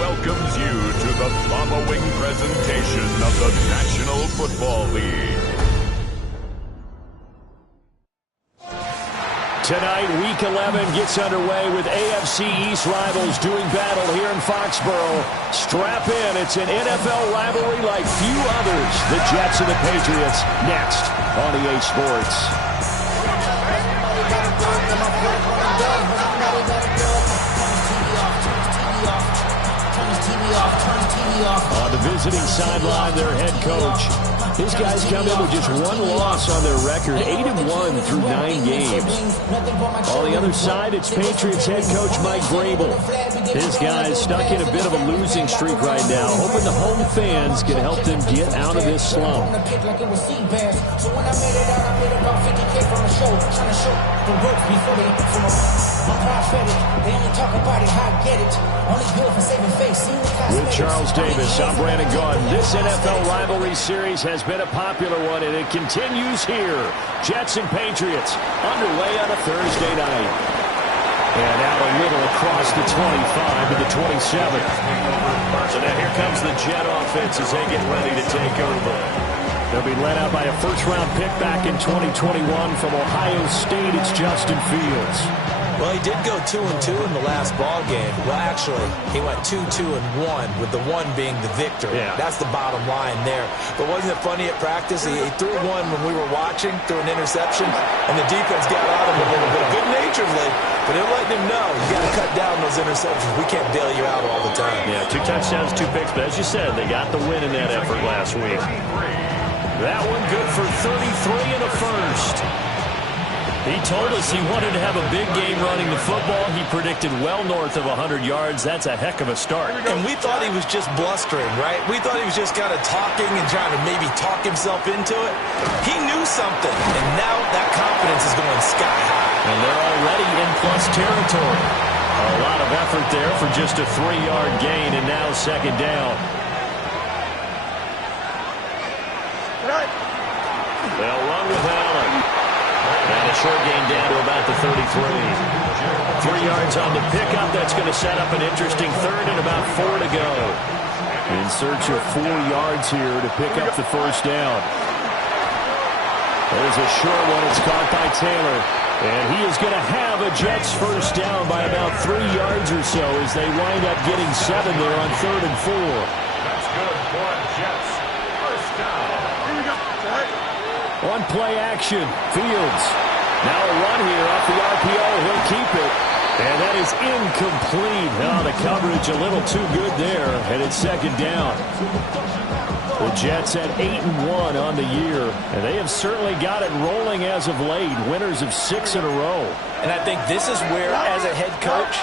Welcomes you to the following presentation of the National Football League. Tonight, Week 11 gets underway with AFC East rivals doing battle here in Foxborough. Strap in. It's an NFL rivalry like few others. The Jets and the Patriots next on EA Sports. On the visiting sideline, their head coach. His guys come in with just one loss on their record, 8-1 through 9 games. On the other side, it's Patriots head coach Mike Vrabel. His guys stuck in a bit of a losing streak right now, hoping the home fans can help them get out of this slump. With Charles Davis, I'm Brandon Gaudin. This NFL rivalry series has been a popular one, and it continues here. Jets and Patriots underway on a Thursday night. And out a little across the 25 to the 27. So now here comes the Jet offense as they get ready to take over. They'll be led out by a first-round pick back in 2021 from Ohio State. It's Justin Fields. Well, he did go 2-2 in the last ball game. Well, actually, he went 2-2-1, with the one being the victor. Yeah. That's the bottom line there. But wasn't it funny at practice? He threw one when we were watching, threw an interception, and the defense got out of him a little bit, good-naturedly. But they're letting him know, you got to cut down those interceptions. We can't bail you out all the time. Yeah, 2 touchdowns, 2 picks. But as you said, they got the win in that effort last week. That one good for 33 in the first. He told us he wanted to have a big game running the football. He predicted well north of 100 yards. That's a heck of a start. And we thought he was just blustering, right? We thought he was just kind of talking and trying to maybe talk himself into it. He knew something, and now that confidence is going sky high. And they're already in plus territory. A lot of effort there for just a 3-yard gain, and now second down. They'll run with Allen. And a short gain down to about the 33. 3 yards on the pickup. That's going to set up an interesting third and about 4 to go. In search of 4 yards here to pick up the first down. There's a short one. It's caught by Taylor. And he is going to have a Jets first down by about 3 yards or so as they wind up getting 7 there on 3rd and 4. That's good for Jets. First down. On play action, Fields. Now a run here off the RPO. He'll keep it. And that is incomplete. Now the coverage a little too good there. And it's second down. The Jets at 8-1 on the year. And they have certainly got it rolling as of late. Winners of 6 in a row. And I think this is where, as a head coach,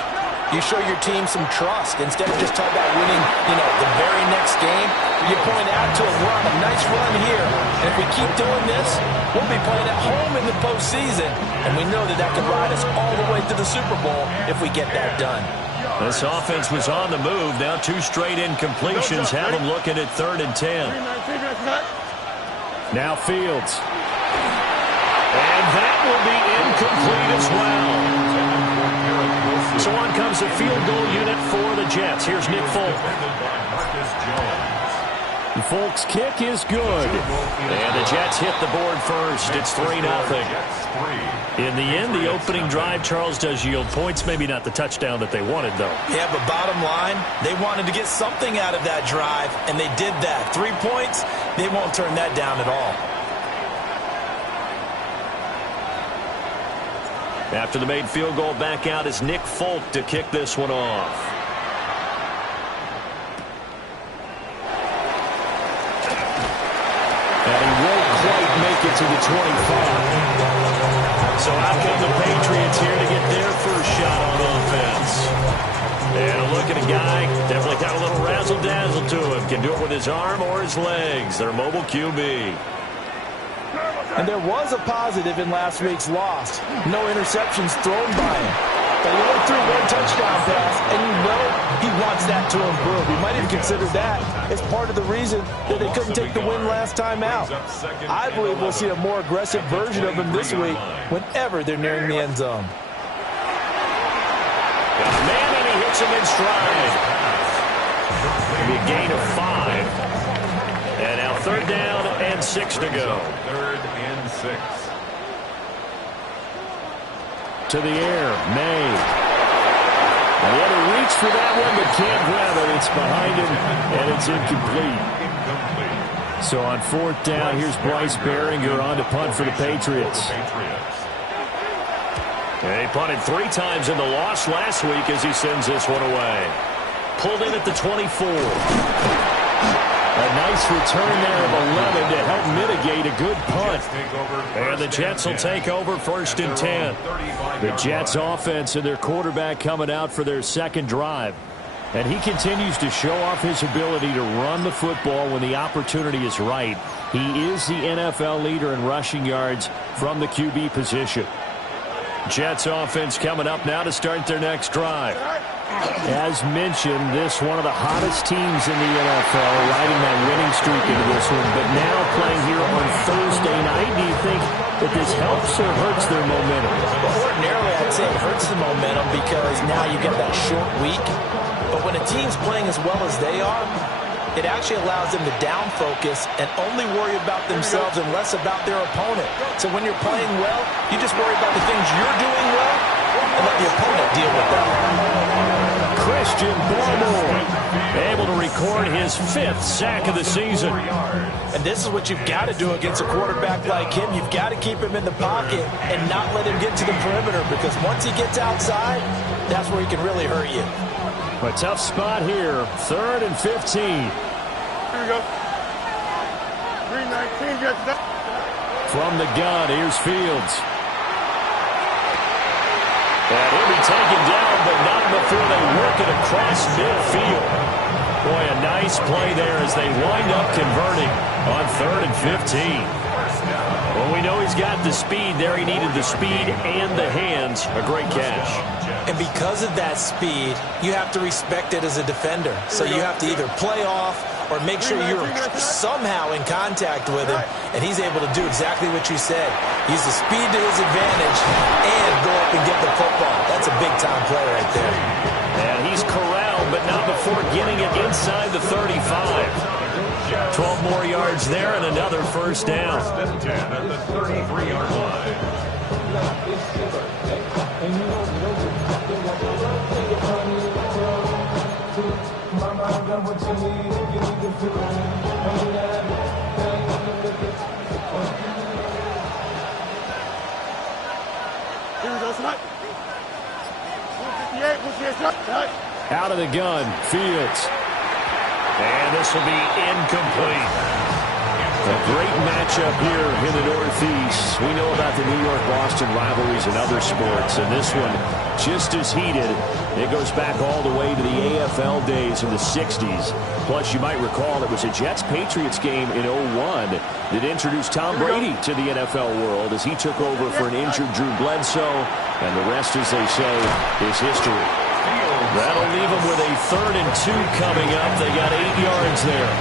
you show your team some trust. Instead of just talking about winning, the very next game, you point out to them, we're on a nice run here. And if we keep doing this, we'll be playing at home in the postseason. And we know that can ride us all the way to the Super Bowl if we get that done. This offense was on the move. Now 2 straight incompletions have them looking at 3rd and 10. Now Fields. And that will be incomplete as well. So on comes the field goal unit for the Jets. Here's Nick Folk. Folk's kick is good. And the Jets hit the board first. It's 3-0. In the end, the opening drive, Charles, does yield points. Maybe not the touchdown that they wanted, though. Yeah, but bottom line, they wanted to get something out of that drive, and they did that. 3 points, they won't turn that down at all. After the made field goal, back out is Nick Folk to kick this one off. And he won't quite make it to the 25. So out come the Patriots here to get their first shot on offense. And a look at a guy, definitely got a little razzle-dazzle to him. Can do it with his arm or his legs. Their mobile QB. And there was a positive in last week's loss. No interceptions thrown by him. But he only threw 1 touchdown pass, and he wants that to improve. You might even consider that as part of the reason that they couldn't take the win last time out. I believe we'll see a more aggressive version of him this week whenever they're nearing the end zone. Got a man, and he hits him in stride. Maybe a gain of 5. And now 3rd down and 6 to go. 3rd and 6. To the air, May. And he had to reach for that one, but can't grab it. It's behind him, and it's incomplete. So on 4th down, here's Bryce Baringer on to punt for the Patriots. And he punted 3 times in the loss last week as he sends this one away. Pulled in at the 24. A nice return there of 11 to help mitigate a good punt. And the Jets will take over 1st and 10. The Jets offense and their quarterback coming out for their 2nd drive. And he continues to show off his ability to run the football when the opportunity is right. He is the NFL leader in rushing yards from the QB position. Jets offense coming up now to start their next drive. As mentioned, this one of the hottest teams in the NFL, riding that winning streak into this one. But now playing here on Thursday night, do you think that this helps or hurts their momentum? Well, ordinarily, I'd say it hurts the momentum because now you get that short week. But when a team's playing as well as they are, it actually allows them to down focus and only worry about themselves and less about their opponent. So when you're playing well, you just worry about the things you're doing well and let the opponent deal with them. Christian Barmore able to record his 5th sack of the season. And this is what you've got to do against a quarterback like him. You've got to keep him in the pocket and not let him get to the perimeter, because once he gets outside, that's where he can really hurt you. A tough spot here. 3rd and 15. Here we go. 319 gets that. From the gun, here's Fields. And he'll be taken down, but not before they work it across midfield. Boy, a nice play there as they wind up converting on 3rd and 15. Well, we know he's got the speed there. He needed the speed and the hands. A great catch. And because of that speed, you have to respect it as a defender. So you have to either play off or make sure you're somehow in contact with him, and he's able to do exactly what you said. Use the speed to his advantage and go up and get the football. That's a big-time play right there. And he's corralled, but not before getting it inside the 35. 12 more yards there and another 1st down. At the 33-yard line. Out of the gun, Fields. And this will be incomplete. A great matchup here in the Northeast. We know about the New York-Boston rivalries in other sports, and this one just as heated. It goes back all the way to the AFL days in the 60s. Plus, you might recall it was a Jets-Patriots game in 01 that introduced Tom Brady to the NFL world as he took over for an injured Drew Bledsoe, and the rest, as they say, is history. That'll leave them with a 3rd and 2 coming up. They got 8 yards there.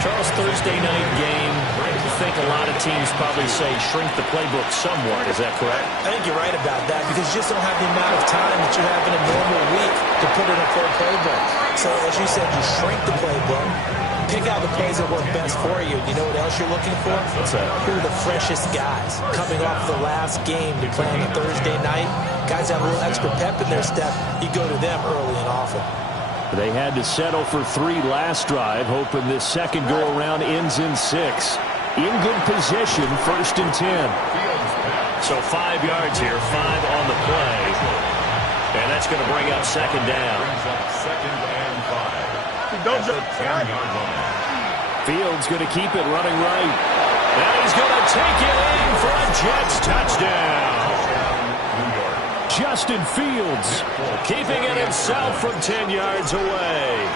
Charles, Thursday night game, I think a lot of teams probably say shrink the playbook somewhat. Is that correct? I think you're right about that, because you just don't have the amount of time that you have in a normal week to put in a full playbook. So, as you said, you shrink the playbook, pick out the plays that work best for you. You know what else you're looking for? What's that? Who are the freshest guys coming off the last game to play on a Thursday night? Guys have a little extra pep in their step. You go to them early and often. They had to settle for 3 last drive, hoping this second go-around ends in 6. In good position, 1st and 10. So 5 yards here, 5 on the play. And that's going to bring up 2nd down. Fields going to keep it running right. And he's going to take it in for a Jets touchdown. Justin Fields keeping it himself from 10 yards away.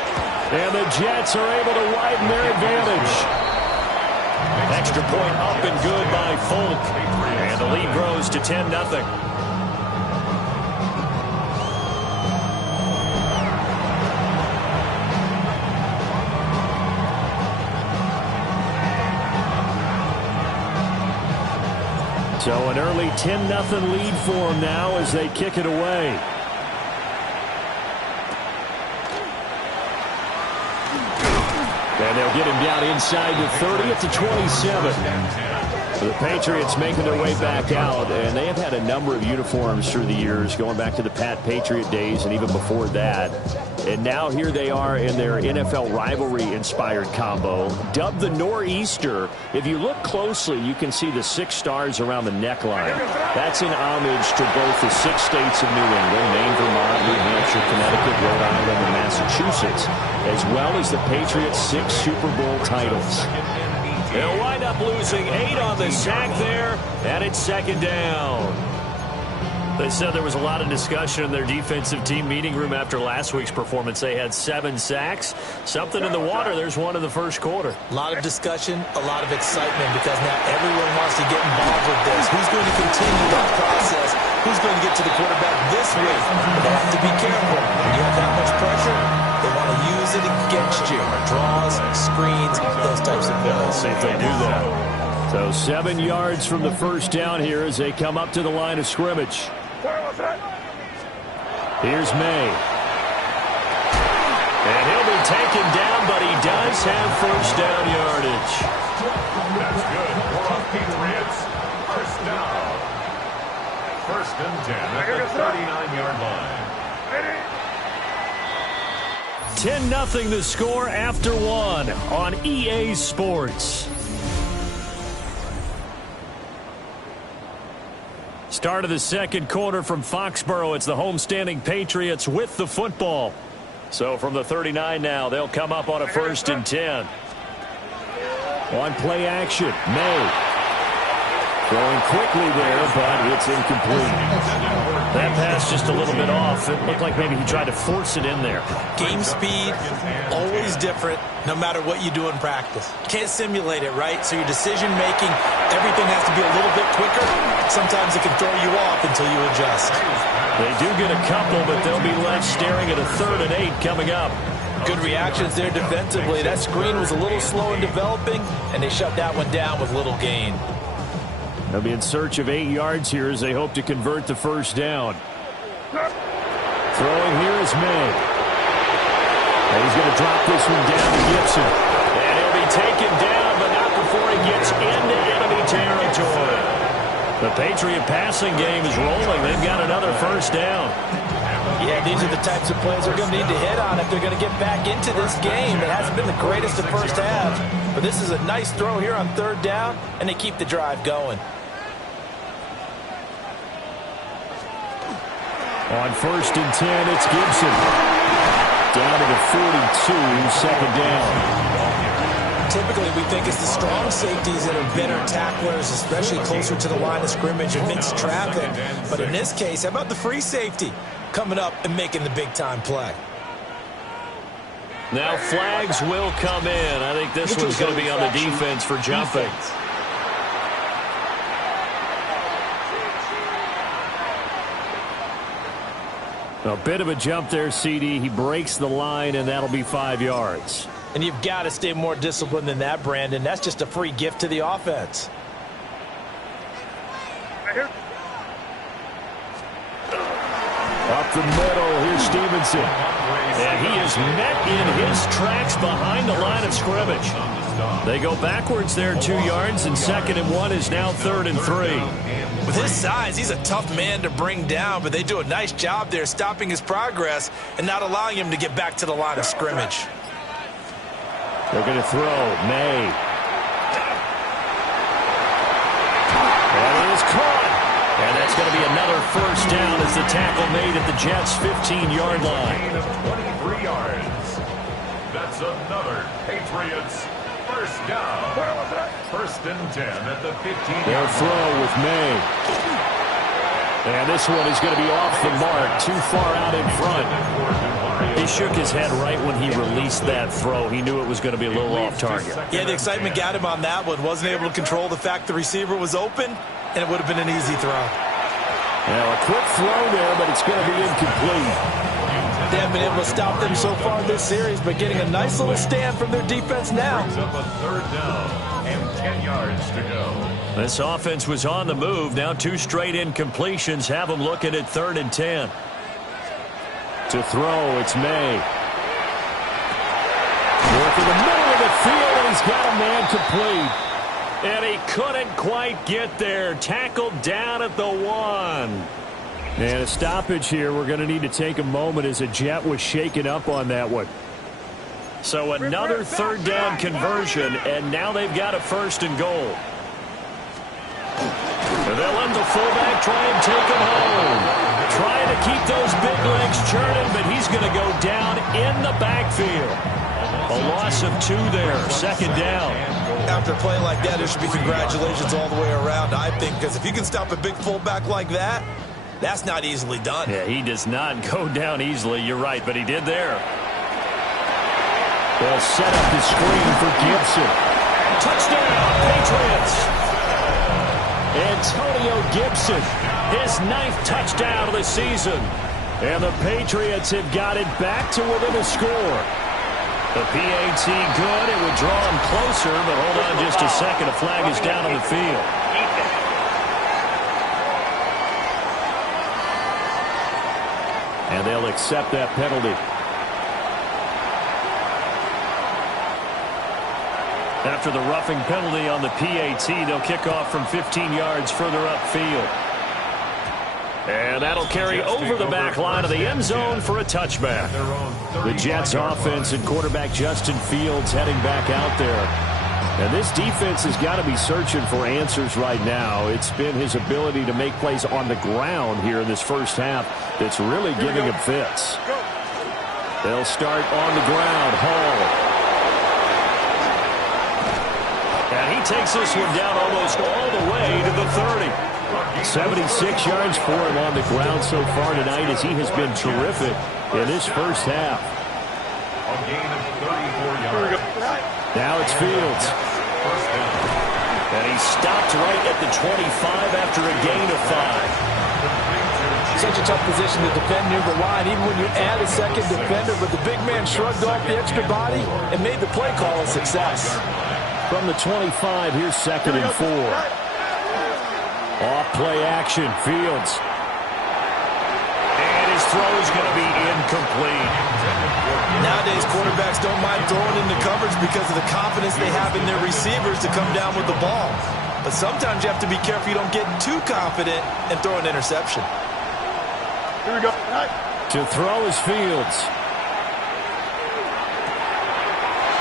And the Jets are able to widen their advantage. Extra point up and good by Folk. And the lead grows to 10-0. So an early 10-0 lead for them now as they kick it away. And they'll get him down inside the 30 at the 27. The Patriots making their way back out, and they have had a number of uniforms through the years, going back to the Pat Patriot days and even before that. And now here they are in their NFL rivalry-inspired combo, dubbed the Nor'easter. If you look closely, you can see the 6 stars around the neckline. That's in homage to both the 6 states of New England, Maine, Vermont, New Hampshire, Connecticut, Rhode Island, and Massachusetts, as well as the Patriots' 6 Super Bowl titles. They'll wind up losing 8 on the sack there, and it's 2nd down. They said there was a lot of discussion in their defensive team meeting room after last week's performance. They had 7 sacks. Something in the water. There's one in the first quarter. A lot of discussion, a lot of excitement, because now everyone wants to get involved with this. Who's going to continue that process? Who's going to get to the quarterback this week? But they have to be careful. When you have that much pressure, they want to use it against you. Draws, screens, those types of plays. See if they do that. So 7 yards from the first down here as they come up to the line of scrimmage. Here's May. And he'll be taken down, but he does have first down yardage. That's good for the Patriots. First down. 1st and 10 at the 39-yard line. 10-0 the score after 1 on EA Sports. Start of the second quarter from Foxborough. It's the homestanding Patriots with the football. So from the 39 now, they'll come up on a 1st and 10. On play action, May. Throwing quickly there, but it's incomplete. That pass just a little bit off. It looked like maybe he tried to force it in there. Game speed, always different, no matter what you do in practice. Can't simulate it, right? So your decision-making, everything has to be a little bit quicker. Sometimes it can throw you off until you adjust. They do get a couple, but they'll be left staring at a 3rd and 8 coming up. Good reactions there defensively. That screen was a little slow in developing, and they shut that one down with little gain. They'll be in search of 8 yards here as they hope to convert the first down. Throwing here is May. And he's going to drop this one down to Gibson. And he'll be taken down, but not before he gets into enemy territory. The Patriot passing game is rolling. They've got another first down. Yeah, these are the types of plays they're going to need to hit on if they're going to get back into this game. It hasn't been the greatest of first halves, but this is a nice throw here on 3rd down, and they keep the drive going. On 1st and 10, it's Gibson. Down to the 42, 2nd down. Typically, we think it's the strong safeties that are better tacklers, especially closer to the line of scrimmage amidst traffic. But in this case, how about the free safety coming up and making the big-time play? Now flags will come in. I think this one's going to be on the defense for jumping. A bit of a jump there, CD. He breaks the line, and that'll be 5 yards. And you've got to stay more disciplined than that, Brandon. That's just a free gift to the offense. Up the middle, here's Stevenson. And he is met in his tracks behind the line of scrimmage. They go backwards there 2 yards, and 2nd and 1 is now 3rd and 3. With his size, he's a tough man to bring down, but they do a nice job there stopping his progress and not allowing him to get back to the line of scrimmage. They're going to throw. May. That is caught. And that's going to be another first down as the tackle made at the Jets' 15-yard line. 23 yards. That's another Patriots first down. 1st and 10 at the 15-yard line. They'll throw with May. And this one is going to be off the mark, too far out in front. He shook his head right when he released that throw. He knew it was going to be a little off target. Yeah, the excitement got him on that one. Wasn't able to control the fact the receiver was open, and it would have been an easy throw. Now a quick throw there, but it's going to be incomplete. They haven't been able to stop them so far this series, but getting a nice little stand from their defense now. Brings up a 3rd down. and 10 yards to go. This offense was on the move. Now 2 straight incompletions have them looking at 3rd and 10. To throw, it's May. Work in the middle of the field, and he's got a man complete. And he couldn't quite get there. Tackled down at the 1. And a stoppage here. We're going to need to take a moment as a Jet was shaken up on that one. So another 3rd down conversion, and now they've got a 1st and goal. And they'll let the fullback try and take him home. Trying to keep those big legs churning, but he's going to go down in the backfield. A loss of 2 there, 2nd down. After a play like that, there should be congratulations all the way around, I think, because if you can stop a big fullback like that, that's not easily done. Yeah, he does not go down easily. You're right, but he did there. They'll set up the screen for Gibson. Touchdown, Patriots. Antonio Gibson, his 9th touchdown of the season. And the Patriots have got it back to within a score. The PAT good. It would draw him closer, but hold on just a second. A flag is down on the field. And they'll accept that penalty. After the roughing penalty on the PAT, they'll kick off from 15 yards further upfield. And that'll carry over the back line of the end zone for a touchback. The Jets offense and quarterback Justin Fields heading back out there. And this defense has got to be searching for answers right now. It's been his ability to make plays on the ground here in this first half that's really giving him fits. They'll start on the ground. Hall. And he takes this one down almost all the way to the 30. 76 yards for him on the ground so far tonight as he has been terrific in this first half. A gain of 34 yards. Now it's Fields. And he stopped right at the 25 after a gain of 5. Such a tough position to defend near the line, even when you add a second defender, but the big man shrugged off the extra body and made the play call a success. From the 25, here's 2nd and 4. Off play action, Fields. And his throw is going to be incomplete. Nowadays, quarterbacks don't mind throwing into coverage because of the confidence they have in their receivers to come down with the ball. But sometimes you have to be careful you don't get too confident and throw an interception. Here we go. To throw is Fields.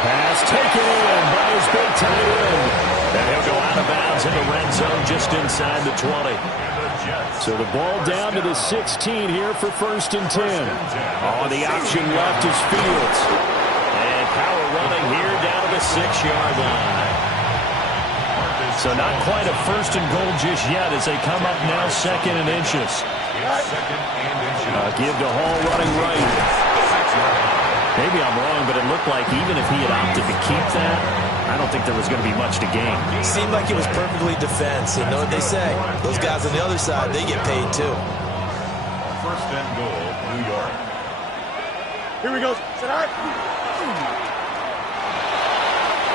Pass taken in by his big tight end. And he'll go out of bounds in the red zone just inside the 20. So the ball down to the 16 here for 1st and 10. On the option left is Fields. And power running here down to the 6-yard line. So not quite a 1st and goal just yet as they come up now 2nd and inches. Give to Hall running right. Maybe I'm wrong, but it looked like even if he had opted to keep that, I don't think there was going to be much to gain. Seemed like it was perfectly defense. You know what they say? Those guys on the other side, they get paid too. 1st and goal, New York. Here we go.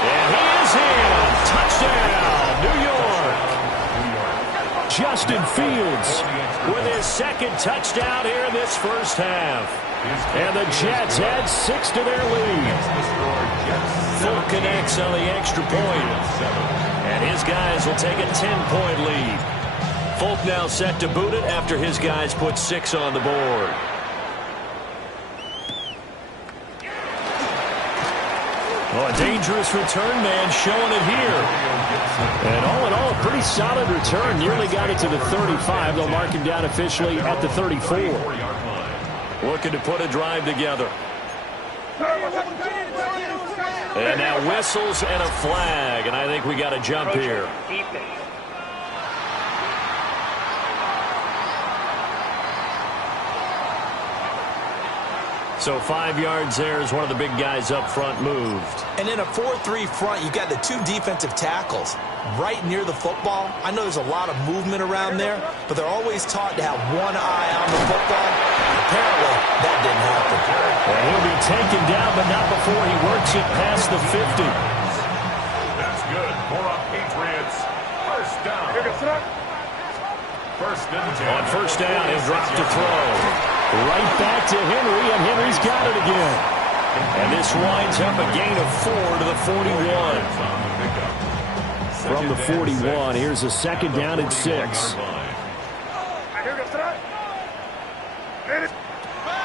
And he is in. Touchdown, New York. Justin Fields with his 2nd touchdown here in this first half. And the Jets add 6 to their lead. Full connects on the extra point. And his guys will take a 10-point lead. Folk now set to boot it after his guys put 6 on the board. Oh, a dangerous return man showing it here. And all in all, a pretty solid return. Nearly got it to the 35. They'll mark him down officially at the 34. Looking to put a drive together. And now whistles and a flag. And I think we got a jump here. So 5 yards there as one of the big guys up front moved. And in a 4-3 front, you got the 2 defensive tackles right near the football. I know there's a lot of movement around there, but they're always taught to have one eye on the football. Apparently, that didn't happen. And he'll be taken down, but not before he works it past the 50. That's good for a down. First and 10. On first down, he'll drop to throw. Right back to Henry, and Henry's got it again. And this winds up a gain of 4 to the 41. From the 41, here's a second down and 6.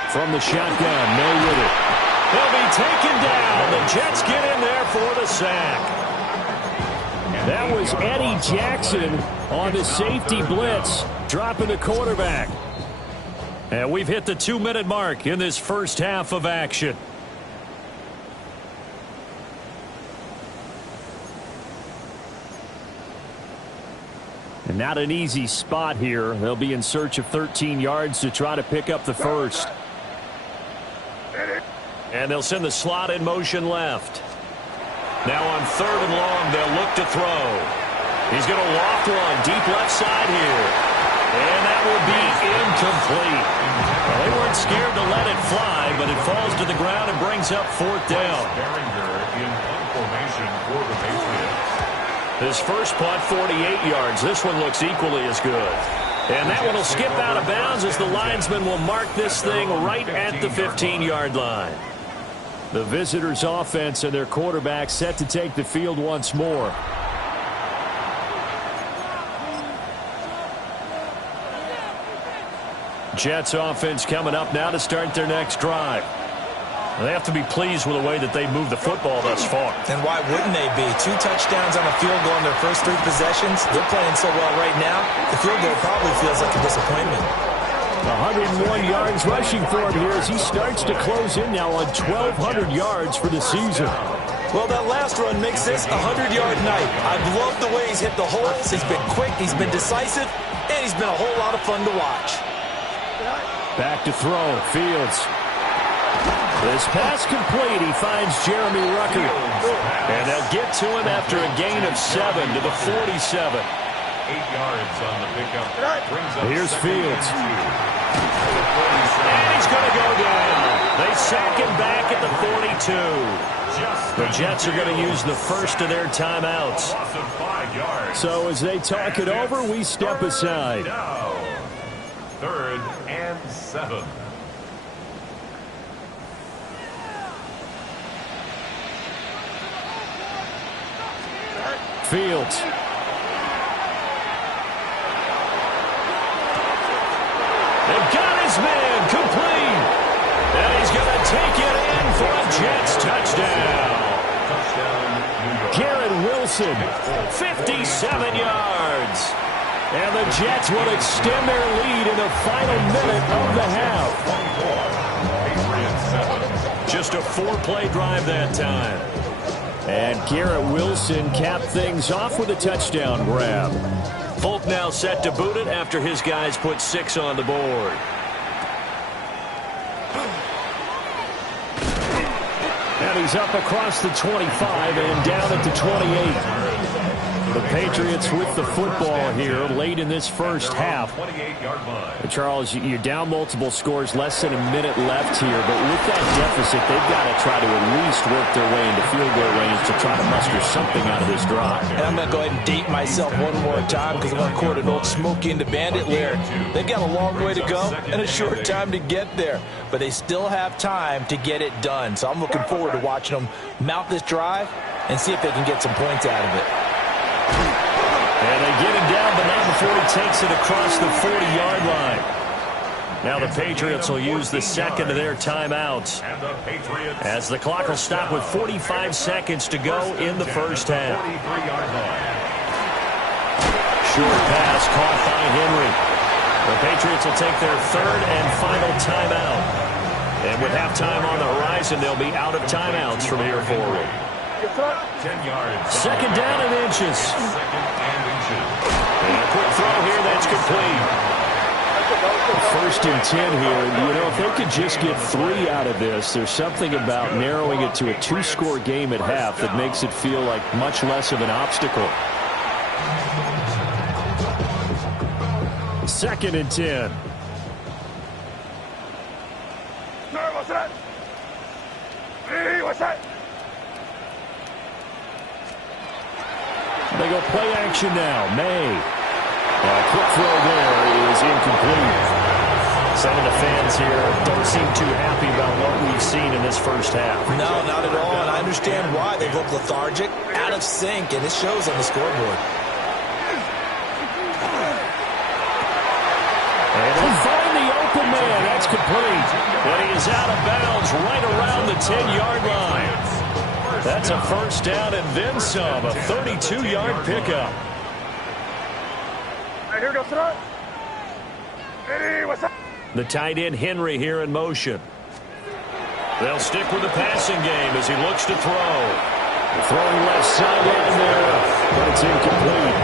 From the shotgun, May with it. He'll be taken down. The Jets get in there for the sack. That was Eddie Jackson on the safety blitz, dropping the quarterback. And we've hit the 2-minute mark in this first half of action. And not an easy spot here. They'll be in search of 13 yards to try to pick up the first. And they'll send the slot in motion left. Now on third and long, they'll look to throw. He's going to loft one deep left side here. And that will be incomplete. Well, they weren't scared to let it fly, but it falls to the ground and brings up fourth down. Behringer in formation for the Patriots. His first punt, 48 yards. This one looks equally as good. And that one will skip out of bounds as the linesman will mark this thing right at the 15-yard line. The visitors' offense and their quarterback set to take the field once more. Jets offense coming up now to start their next drive. They have to be pleased with the way that they moved the football thus far. And why wouldn't they be? 2 touchdowns on a field goal in their first 3 possessions. They're playing so well right now, the field goal probably feels like a disappointment. 101 yards rushing for him here as he starts to close in now on 1,200 yards for the season. Well, that last run makes this a 100-yard night. I've loved the way he's hit the holes. He's been quick, he's been decisive, and he's been a whole lot of fun to watch. Back to throw, Fields. This pass complete. He finds Jeremy Ruckert. And they'll get to him after a gain of 7 to the 47. 8 yards on the pickup. Here's Fields. And he's going to go down. They sack him back at the 42. The Jets are going to use the first of their timeouts. So as they talk it over, we step aside. Third and 7. Fields. They've got his man complete. And he's going to take it in for a Jets touchdown. Garrett Wilson. 57 yards. And the Jets will extend their lead in the final minute of the half. Just a 4-play drive that time. And Garrett Wilson capped things off with a touchdown grab. Folk now set to boot it after his guys put 6 on the board. And he's up across the 25 and down at the 28. The Patriots with the football here late in this first half. Charles, you're down multiple scores, less than a minute left here, but with that deficit, they've got to try to at least work their way into field goal range to try to muster something out of this drive. And I'm going to go ahead and date myself one more time because I'm going to quote an old Smokey and the Bandit lyric. They've got a long way to go and a short time to get there, but they still have time to get it done. So I'm looking forward to watching them mount this drive and see if they can get some points out of it. And they get him down, but not before he takes it across the 40-yard line. Now the Patriots will use the second of their timeouts as the clock will stop with 45 seconds to go in the first half. Short pass caught by Henry. The Patriots will take their third and final timeout. And with halftime on the horizon, they'll be out of timeouts from here forward. 10 yards. Second down and inches. And a quick throw here, that's complete. First and 10 here. You know, if they could just get 3 out of this, there's something about narrowing it to a 2-score game at half that makes it feel like much less of an obstacle. Second and 10. They go play action now. May. Quick throw there is incomplete. Some of the fans here don't seem too happy about what we've seen in this first half. No, not at all, and I understand why. They look lethargic, out of sync, and it shows on the scoreboard. And they'll find the open man. That's complete. But he is out of bounds right around the 10-yard line. That's a first down and then some, a 32-yard pickup. Here we go, Sarah. Hey, what's up? The tight end Henry here in motion. They'll stick with the passing game as he looks to throw. Throwing left sideline there, but it's incomplete.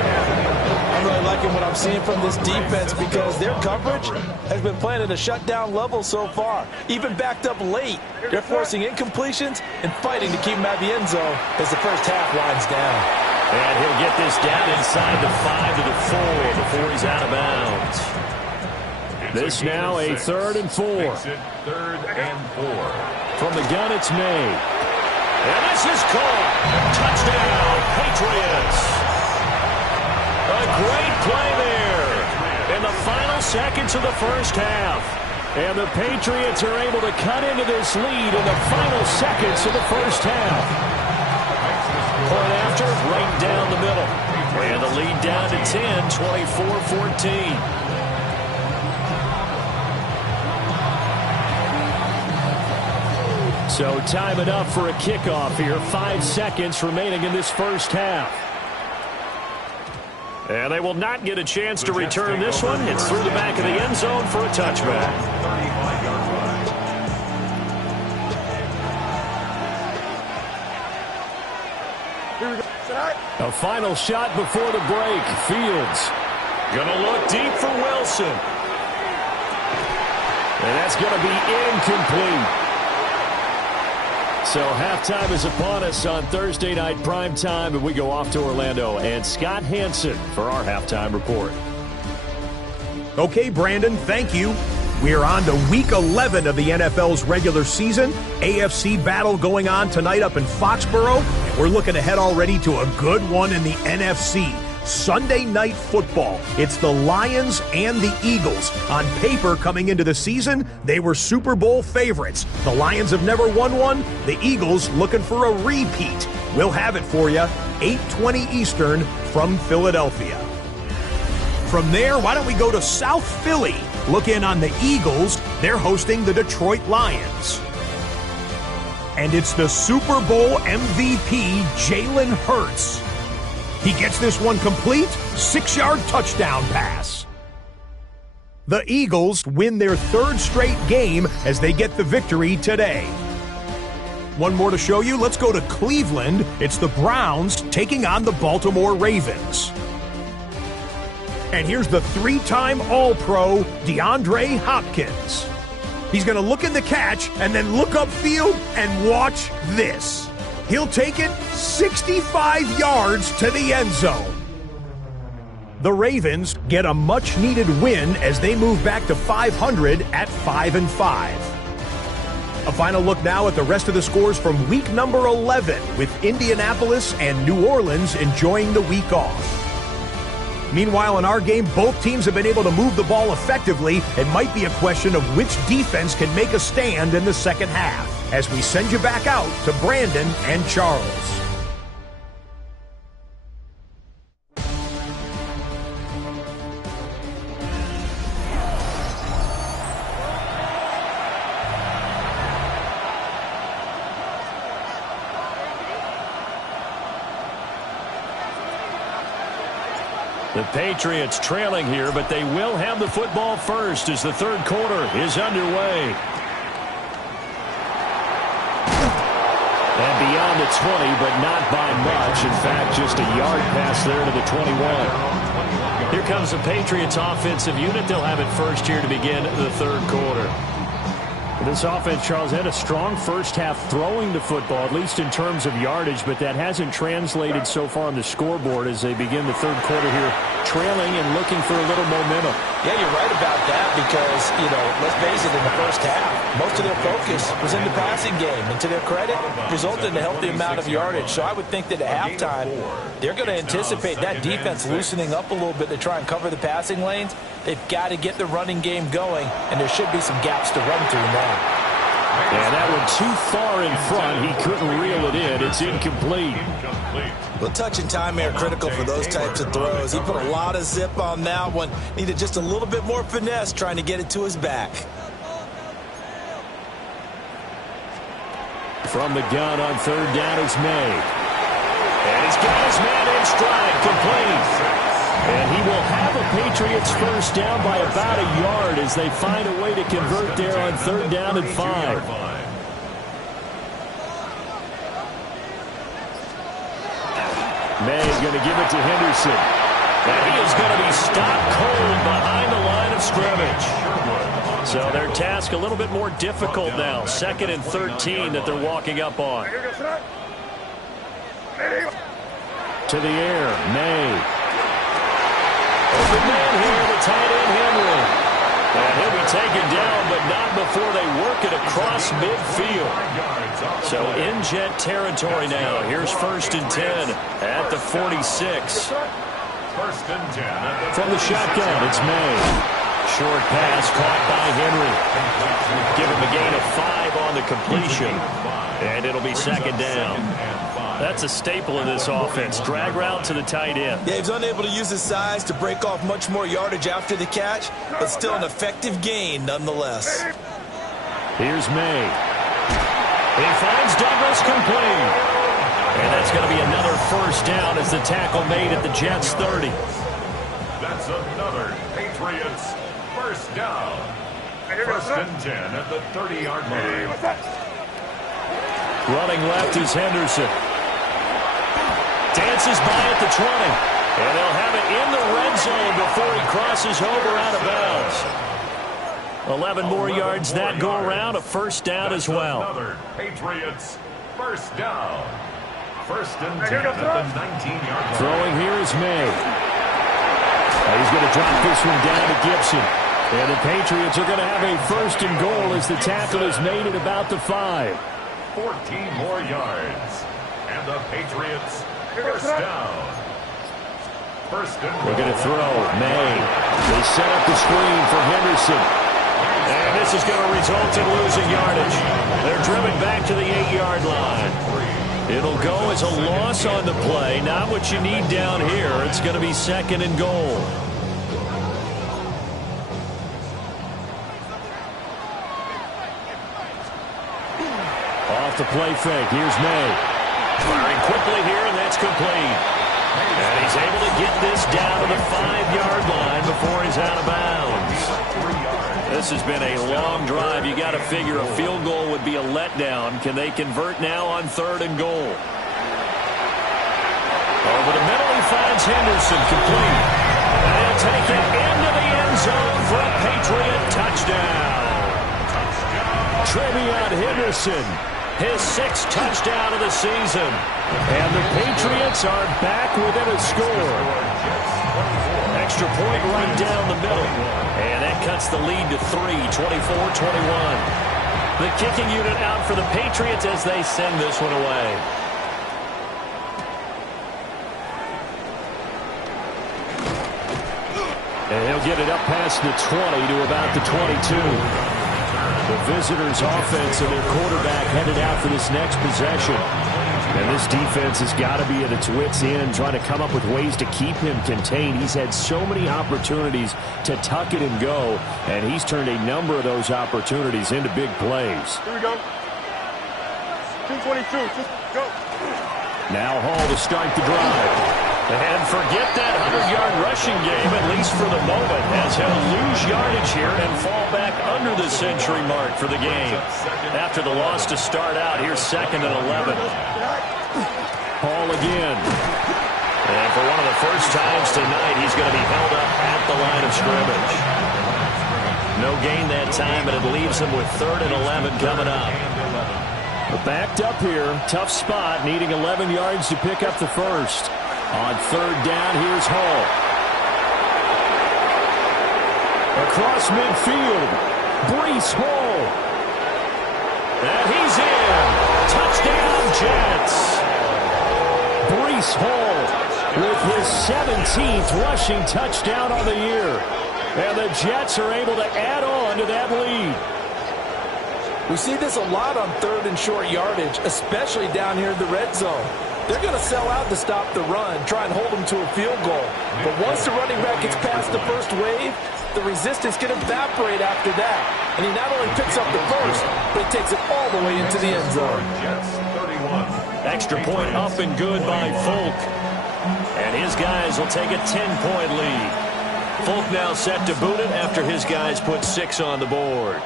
I'm really liking what I'm seeing from this defense because their coverage has been playing at a shutdown level so far. Even backed up late, they're forcing incompletions and fighting to keep him at the end zone as the first half winds down. And he'll get this down inside the 5 to the 4 before he's out of bounds. This now a 3rd and 4. 3rd and 4. From the gun, it's May. And this is caught. Touchdown, Patriots. A great play there in the final seconds of the first half. And the Patriots are able to cut into this lead in the final seconds of the first half. Point after, right down the middle. And the lead down to 10, 24-14. So time enough for a kickoff here. 5 seconds remaining in this first half. And they will not get a chance to return this one. It's through the back of the end zone for a touchback. A final shot before the break. Fields gonna look deep for Wilson. And that's gonna be incomplete. So halftime is upon us on Thursday night primetime, and we go off to Orlando. And Scott Hanson for our halftime report. Okay, Brandon, thank you. We're on to Week 11 of the NFL's regular season. AFC battle going on tonight up in Foxborough. And we're looking ahead already to a good one in the NFC. Sunday Night Football. It's the Lions and the Eagles. On paper, coming into the season, they were Super Bowl favorites. The Lions have never won one. The Eagles looking for a repeat. We'll have it for you, 8:20 Eastern from Philadelphia. From there, why don't we go to South Philly? Look in on the Eagles. They're hosting the Detroit Lions. And it's the Super Bowl MVP, Jalen Hurts. He gets this one complete, 6-yard touchdown pass. The Eagles win their 3rd straight game as they get the victory today. One more to show you. Let's go to Cleveland. It's the Browns taking on the Baltimore Ravens. And here's the 3-time All-Pro, DeAndre Hopkins. He's going to look in the catch and then look upfield and watch this. He'll take it 65 yards to the end zone. The Ravens get a much-needed win as they move back to 500 at 5-5. A final look now at the rest of the scores from week number 11, with Indianapolis and New Orleans enjoying the week off. Meanwhile, in our game, both teams have been able to move the ball effectively. It might be a question of which defense can make a stand in the second half, as we send you back out to Brandon and Charles. The Patriots trailing here, but they will have the football first as the 3rd quarter is underway. And beyond the 20, but not by much. In fact, just a yard pass there to the 21. Here comes the Patriots offensive unit. They'll have it first here to begin the 3rd quarter. This offense, Charles, had a strong first half throwing the football, at least in terms of yardage, but that hasn't translated so far on the scoreboard as they begin the 3rd quarter here, trailing and looking for a little momentum. Yeah, you're right about that because, let's face it, in the first half, most of their focus was in the passing game. And to their credit, resulted in a healthy amount of yardage. So I would think that at halftime, they're going to anticipate that defense loosening up a little bit to try and cover the passing lanes. They've got to get the running game going, and there should be some gaps to run through now. And that one too far in front. He couldn't reel it in. It's incomplete. Well, touch and timing are critical for those types of throws. He put a lot of zip on that one. Needed just a little bit more finesse trying to get it to his back. From the gun on third down, it's May. And he's got his man in stride, complete. And he will have a Patriots first down by about a yard as they find a way to convert there on third down and 5. May going to give it to Henderson. And he is going to be stopped cold behind the line of scrimmage. So their task a little bit more difficult now. 2nd and 13 that they're walking up on. To the air, May. Open man here, the tight end Henry. And he'll be taken down, but not before they work it across midfield. So in Jet territory now. Here's 1st and 10 at the 46. 1st and 10. From the shotgun, it's May. Short pass caught by Henry. Give him a gain of 5 on the completion. And it'll be 2nd down. That's a staple of this offense. Drag route to the tight end. Yeah, he's unable to use his size to break off much more yardage after the catch, but still an effective gain nonetheless. Here's May. He finds Douglas complete. And that's going to be another first down as the tackle made at the Jets' 30. That's another Patriots first down. 1st and 10 at the 30-yard line. Running left is Henderson. Dances by at the 20. And they'll have it in the red zone before he crosses over out of bounds. 11 more yards that go around. A first down as well. Another Patriots first down. 1st and 10 at the 19-yard line. Throwing here is May. He's going to drop this one down to Gibson. And the Patriots are going to have a 1st and goal as the tackle is made at about the 5. 14 more yards. And the Patriots first down. 1st and They're going to throw. May. They set up the screen for Henderson. And this is going to result in losing yardage. They're driven back to the 8-yard line. It'll go as a loss on the play. Not what you need down here. It's going to be 2nd and goal. Off the play fake. Here's May. Firing quickly here, and that's complete. And he's able to get this down to the 5-yard line before he's out of bounds. This has been a long drive. You got to figure a field goal would be a letdown. Can they convert now on 3rd and goal? Over the middle, he finds Henderson complete. And he'll take it into the end zone for a Patriot touchdown. Trevion Henderson, his 6th touchdown of the season. And the Patriots are back within a score. Extra point right down the middle. And that cuts the lead to 3, 24-21. The kicking unit out for the Patriots as they send this one away. And he'll get it up past the 20 to about the 22. The visitors' offense and their quarterback headed out for this next possession. And this defense has got to be at its wits' end, trying to come up with ways to keep him contained. He's had so many opportunities to tuck it and go, and he's turned a number of those opportunities into big plays. Here we go. 222. Just go. Now Hall to start the drive. And forget that 100-yard rushing game, at least for the moment, as he'll lose yardage here and fall back under the century mark for the game. After the loss to start out, here's 2nd and 11. Hall again. And for one of the first times tonight, he's going to be held up at the line of scrimmage. No gain that time, and it leaves him with 3rd and 11 coming up. Backed up here, tough spot, needing 11 yards to pick up the first. On 3rd down, here's Hall. Across midfield, Breece Hall. And he's in. Touchdown, Jets. Breece Hall with his 17th rushing touchdown on the year. And the Jets are able to add on to that lead. We see this a lot on 3rd and short yardage, especially down here in the red zone. They're going to sell out to stop the run, try and hold them to a field goal. But once the running back gets past the first wave, the resistance can evaporate after that. And he not only picks up the first, but he takes it all the way into the end zone. Extra point up and good by Folk. And his guys will take a 10-point lead. Folk now set to boot it after his guys put 6 on the board.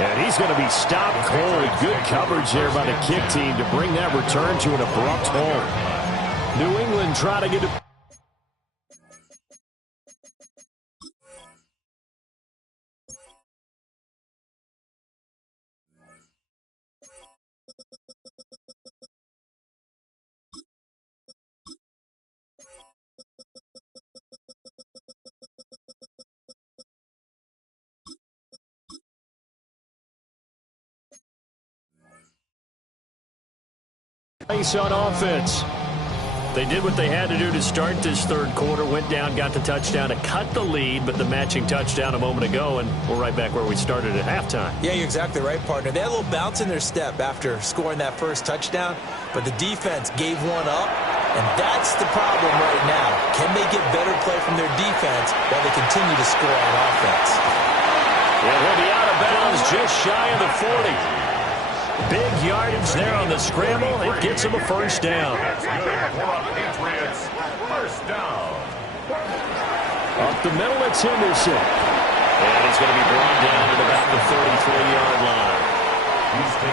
And he's going to be stopped cold. Good coverage there by the kick team to bring that return to an abrupt halt. New England trying to get it. On offense. They did what they had to do to start this third quarter, went down, got the touchdown to cut the lead, but the matching touchdown a moment ago, and we're right back where we started at halftime. Yeah, you're exactly right, partner. They had a little bounce in their step after scoring that first touchdown, but the defense gave one up, and that's the problem right now. Can they get better play from their defense while they continue to score on offense? It will be out of bounds just shy of the 40. Big yardage there on the scramble. It gets him a first down. First down. Up the middle, it's Henderson. And he's going to be brought down at about the 33-yard line.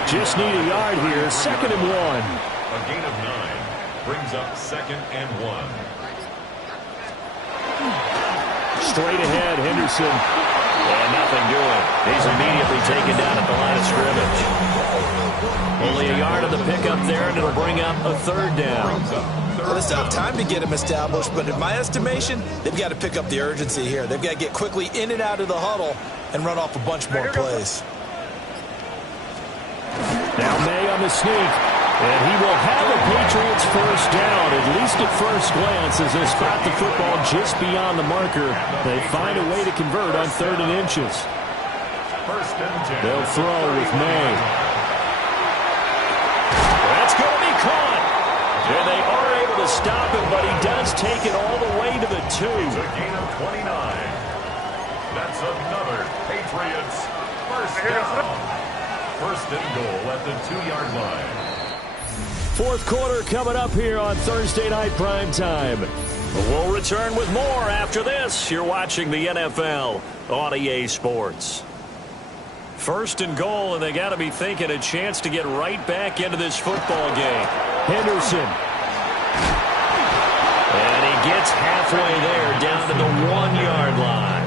Just need a yard here. 2nd and 1. A gain of 9 brings up 2nd and 1. Straight ahead, Henderson. And nothing doing. He's immediately taken down at the line of scrimmage. Only a yard of the pickup there, and it'll bring up a 3rd down. Well, they still have time to get him established, but in my estimation, they've got to pick up the urgency here. They've got to get quickly in and out of the huddle and run off a bunch more plays. Now May on the sneak, and he will have the Patriots first down, at least at first glance, as they spot the football just beyond the marker. They find a way to convert on 3rd and inches. They'll throw with May. That's going to be caught. And they are able to stop him, but he does take it all the way to the 2. It's a gain of 29. That's another Patriots first down. 1st and goal at the 2-yard line. 4th quarter coming up here on Thursday Night Prime Time. We'll return with more after this. You're watching the NFL on EA Sports. 1st and goal, and they got to be thinking a chance to get right back into this football game. Henderson. And he gets halfway there, down to the 1-yard line.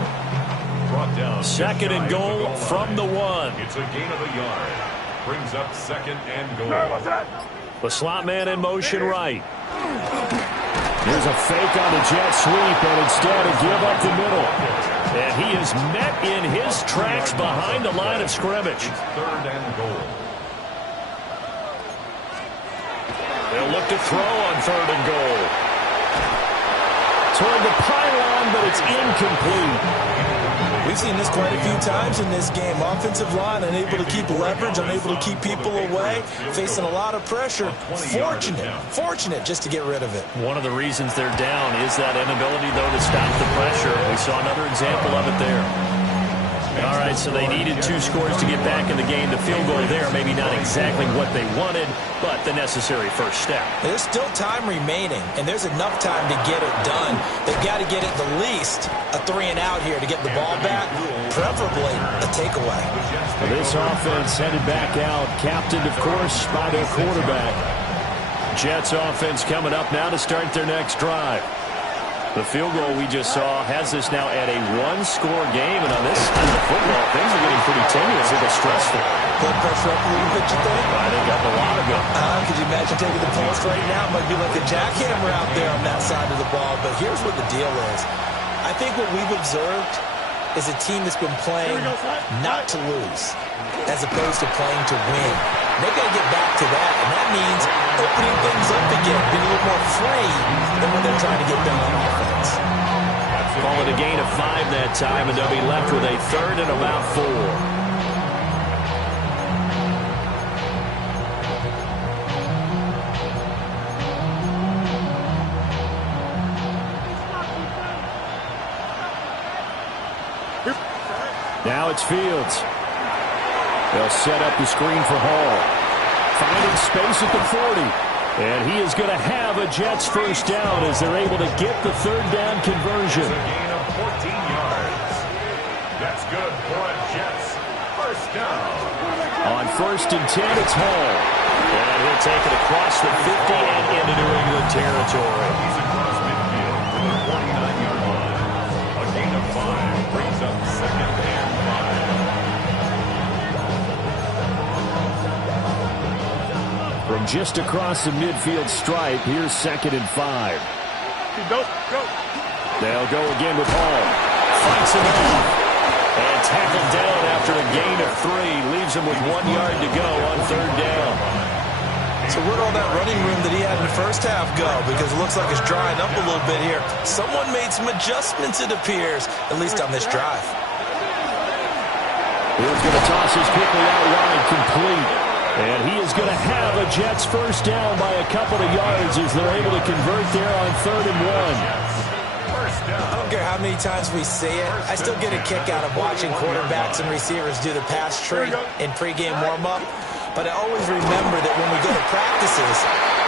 Brought down 2nd and goal from the 1. It's a gain of a yard. Brings up 2nd and goal. The slot man in motion right. Here's a fake on the jet sweep, and instead a give up the middle. And he is met in his tracks behind the line of scrimmage. 3rd and goal. They'll look to throw on 3rd and goal. Toward the pylon, but it's incomplete. We've seen this quite a few times in this game. Offensive line unable to keep leverage, unable to keep people away, facing a lot of pressure. Fortunate just to get rid of it. One of the reasons they're down is that inability, though, to stop the pressure. We saw another example of it there. All right, so they needed 2 scores to get back in the game. The field goal there, maybe not exactly what they wanted, but the necessary first step. There's still time remaining, and there's enough time to get it done. They've got to get at the least a 3-and-out here to get the ball back, preferably a takeaway. This offense headed back out, captained, of course, by their quarterback. Jets offense coming up now to start their next drive. The field goal we just saw has this now at a 1-score game, and on this side of the football, things are getting pretty tenuous with a stressful. Blood pressure up a little bit, you think? I think up a lot of it. Could you imagine taking the pulse right now? It might be like a jackhammer out there on that side of the ball. But here's what the deal is. I think what we've observed is a team that's been playing not to lose as opposed to playing to win. They've got to get back to that, and that means opening things up again, being a little more free than when they're trying to get done on offense. Call it a gain of 5 that time, and they'll be left with a 3rd and about 4. Now it's Fields. They'll set up the screen for Hall. Finding space at the 40. And he is going to have a Jets first down as they're able to get the 3rd down conversion. It's a gain of 14 yards. That's good for a Jets first down. On 1st and 10, it's Hall. And he'll take it across the 50 and into New England territory. He's across midfield to the 49-yard line. A gain of 5 brings up 2nd and 5. From just across the midfield stripe, here's 2nd and 5. Go. They'll go again with Hall. Fights him off. And tackled down after a gain of 3. Leaves him with 1 yard to go on 3rd down. So where'd all that running room that he had in the first half go? Because it looks like it's drying up a little bit here. Someone made some adjustments, it appears, at least on this drive. He's going to toss this quickly out wide, complete. And he is going to have a Jets first down by a couple of yards as they're able to convert there on 3rd and 1. I don't care how many times we see it. I still get a kick out of watching quarterbacks and receivers do the pass tree in pregame warm-up. But I always remember that when we go to practices,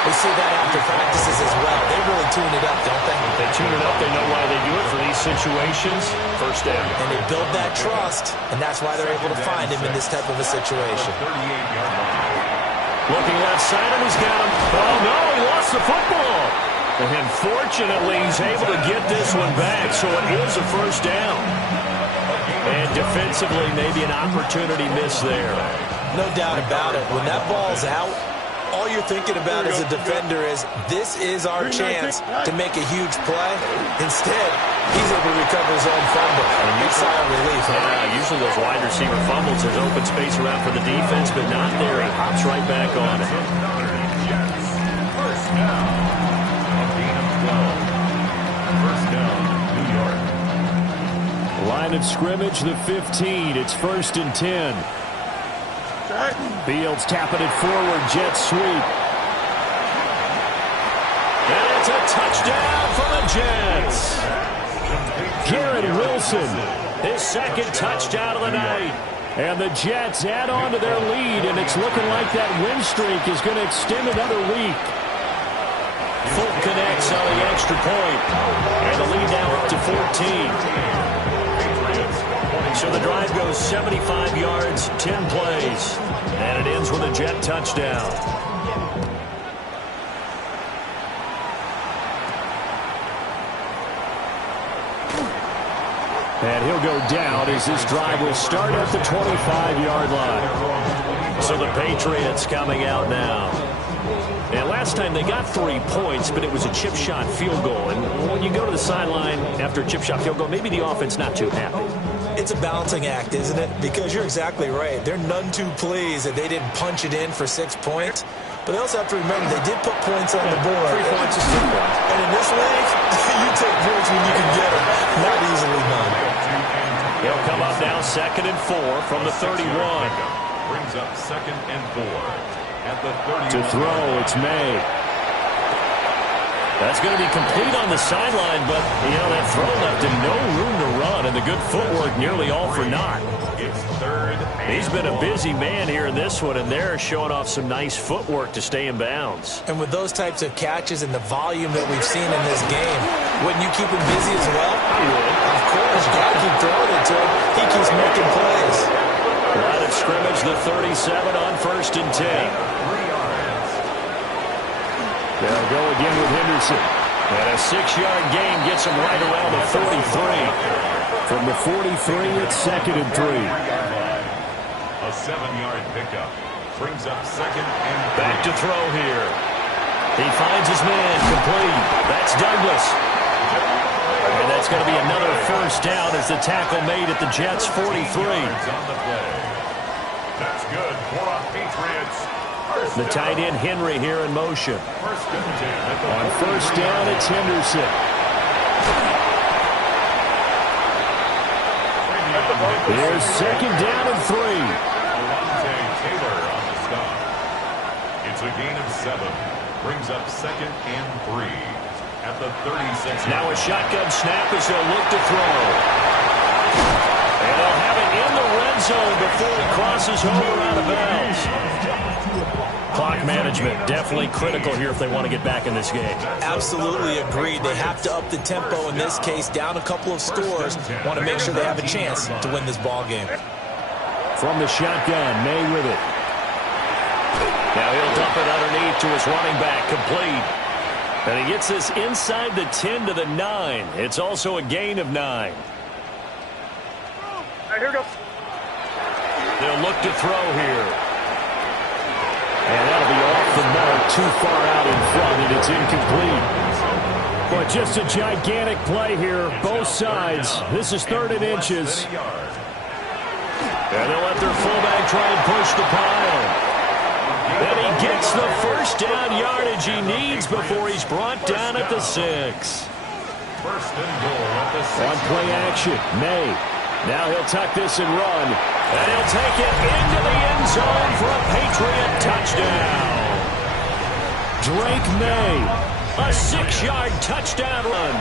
we see that after practices as well. They really tune it up, don't they? They tune it up. They know why they do it for these situations. First down. And they build that trust, and that's why they're able to find him in this type of a situation. 38-yard line. Looking left side, and he's got him. Oh, no, he lost the football. And fortunately, he's able to get this one back, so it is a first down. And defensively, maybe an opportunity miss there. No doubt about it. When that ball's out, all you're thinking about as a defender is, this is our chance to make a huge play. Instead, he's able to recover his own fumble. A big sigh of relief. Yeah, usually those wide receiver fumbles, there's open space around for the defense, but not there. He hops right back on it. Jets first down. A gain of 12. First down, New York. Line of scrimmage, the 15. It's 1st and 10. Fields tapping it forward. Jets sweep. And it's a touchdown for the Jets. Garrett Wilson, his 2nd touchdown of the night. And the Jets add on to their lead, and it's looking like that win streak is going to extend another week. Fulton connects on the extra point. And the lead now up to 14. So the drive goes 75 yards, 10 plays. And it ends with a Jet touchdown. And he'll go down as this drive will start at the 25-yard line. So the Patriots coming out now. And last time they got 3 points, but it was a chip shot field goal. And when you go to the sideline after a chip shot field goal, maybe the offense not too happy. It's a balancing act, isn't it? Because you're exactly right. They're none too pleased that they didn't punch it in for 6 points. But they also have to remember they did put points on the board. 3 points is 2 points. And in this league, you take points when you can get them. Not easily done. They'll come up now 2nd and 4 from the 31. Brings up 2nd and 4 at the 31. To throw, it's May. That's going to be complete on the sideline, but, you know, that throw left him no room to run, and the good footwork nearly all for naught. It's 3rd and He's been a 4. busy man here in this one, and they're showing off some nice footwork to stay in bounds. And with those types of catches and the volume that we've seen in this game, wouldn't you keep him busy as well? I would. Of course, you got to keep throwing it to him. He keeps making plays. Line of scrimmage, the 37 on 1st and 10. 3 yards. They'll go again with Henderson. And a 6-yard gain gets him right around the 43. From the 43, it's 2nd and 3. A A 7-yard pickup. Brings up second and 3. Back to throw here. He finds his man, complete. That's Douglas. And that's going to be another first down as the tackle made at the Jets' 43. That's good for a Patriots. The tight end Henry here in motion. On first down, it's Henderson. Here's second down and 3. Alontae Taylor on the stop. It's a gain of 7. Brings up second and 3 at the 36. Now a shotgun snap as they'll look to throw. And they'll have it in the red zone before he crosses over out of bounds. Clock management definitely critical here if they want to get back in this game. Absolutely agreed. They have to up the tempo in this case, down a couple of scores. Want to make sure they have a chance to win this ball game. From the shotgun, May with it. Now he'll dump it underneath to his running back, complete. And he gets this inside the 10 to the 9. It's also a gain of 9. Here we go. They'll look to throw here. And that'll be off the mark, too far out in front, and it's incomplete. But just a gigantic play here, both sides. This is 3rd and inches. And they'll let their fullback try and push the pile. And he gets the first down yardage he needs before he's brought down at the 6. First and goal at the 6. On play action, May. Now he'll tuck this and run. And he'll take it into the end zone for a Patriot touchdown. Drake May. A 6-yard touchdown run.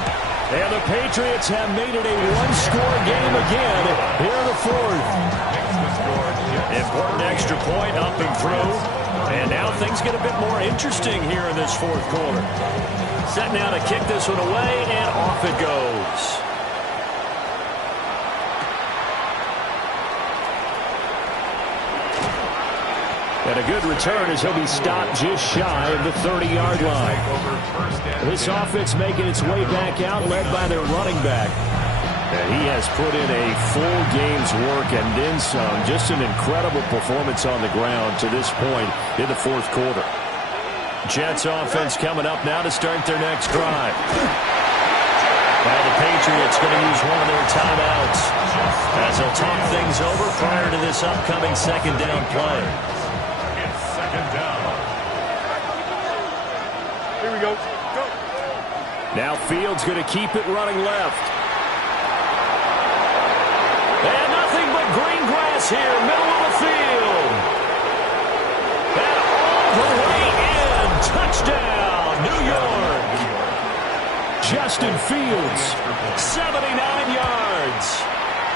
And the Patriots have made it a one-score game again here in the 4th. Important extra point up and through. And now things get a bit more interesting here in this 4th quarter. Set now to kick this one away, and off it goes. And a good return as he'll be stopped just shy of the 30-yard line. This offense making its way back out, led by their running back. And he has put in a full game's work and then some. Just an incredible performance on the ground to this point in the 4th quarter. Jets offense coming up now to start their next drive. Now the Patriots going to use one of their timeouts as they'll talk things over prior to this upcoming second down play. It's second down. Here we go. Go. Now Fields going to keep it running left. And nothing but green grass here, middle of the field. And all the way in. Touchdown, New York. Justin Fields. 79 yards.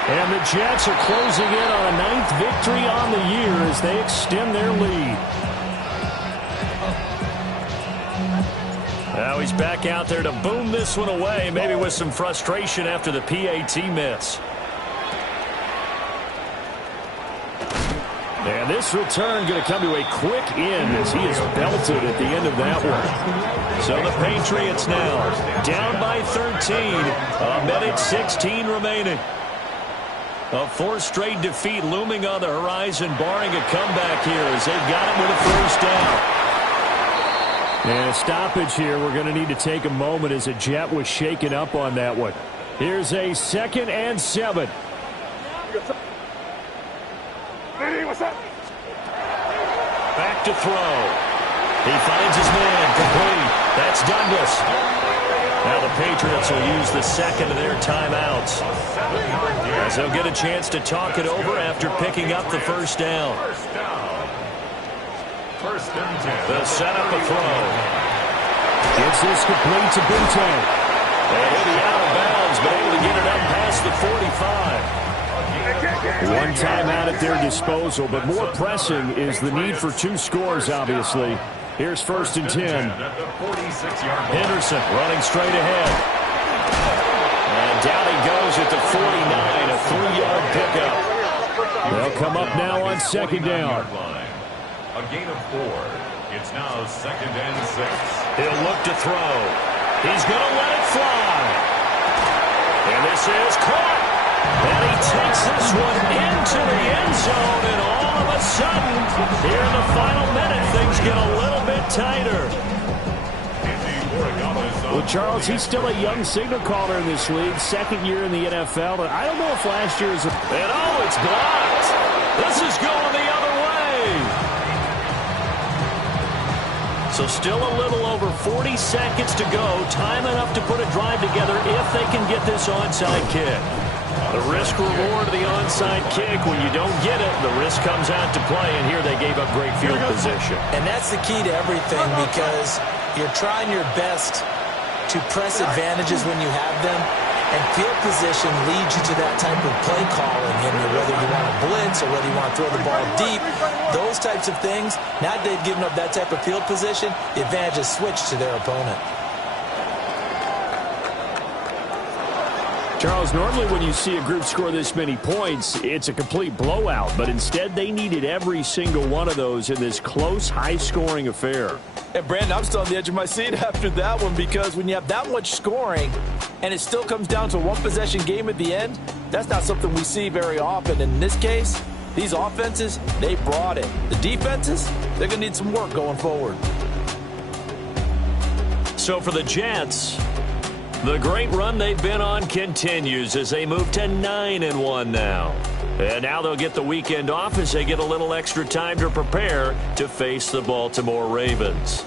And the Jets are closing in on a 9th victory on the year as they extend their lead. Now he's back out there to boom this one away, maybe with some frustration after the PAT miss. And this return going to come to a quick end as he is belted at the end of that one. So the Patriots now down by 13. A minute 16 remaining. A 4th straight defeat looming on the horizon, barring a comeback here as they've got him with a first down. And a stoppage here. We're going to need to take a moment as a Jet was shaken up on that one. Here's a 2nd and 7. Hey, what's up? Back to throw. He finds his man, complete. That's Douglas. Now the Patriots will use the 2nd of their timeouts as they'll get a chance to talk it over after picking up the first down. First and 10. They'll set up a throw. Gets this complete to Boutte. And he'll be out of bounds, but able to get it up past the 45. One timeout at their disposal, but more pressing is the need for 2 scores, obviously. Here's 1st and 10. Henderson running straight ahead. And down he goes at the 49, a 3-yard pickup. They'll come up now on 2nd down. A gain of 4. It's now 2nd and 6. He'll look to throw. He's going to let it fly. And this is caught. And he takes this one into the end zone, and all of Charles, he's still a young signal caller in this league, second year in the NFL. And I don't know if last year is... And oh, it's blocked. This is going the other way. So still a little over 40 seconds to go. Time enough to put a drive together if they can get this onside kick. The risk reward of the onside kick, when you don't get it, the risk comes out to play, and here they gave up great field position. And that's the key to everything, because you're trying your best to press advantages when you have them, and field position leads you to that type of play calling, and whether you want to blitz or whether you want to throw the ball deep, those types of things. Now that they've given up that type of field position, the advantage is switched to their opponent. Charles, normally when you see a group score this many points, it's a complete blowout. But instead, they needed every single one of those in this close, high-scoring affair. And, Brandon, I'm still on the edge of my seat after that one, because when you have that much scoring and it still comes down to a one-possession game at the end, that's not something we see very often. And in this case, these offenses, they brought it. The defenses, they're going to need some work going forward. So for the Jets, the great run they've been on continues as they move to 9-1 now. And now they'll get the weekend off as they get a little extra time to prepare to face the Baltimore Ravens.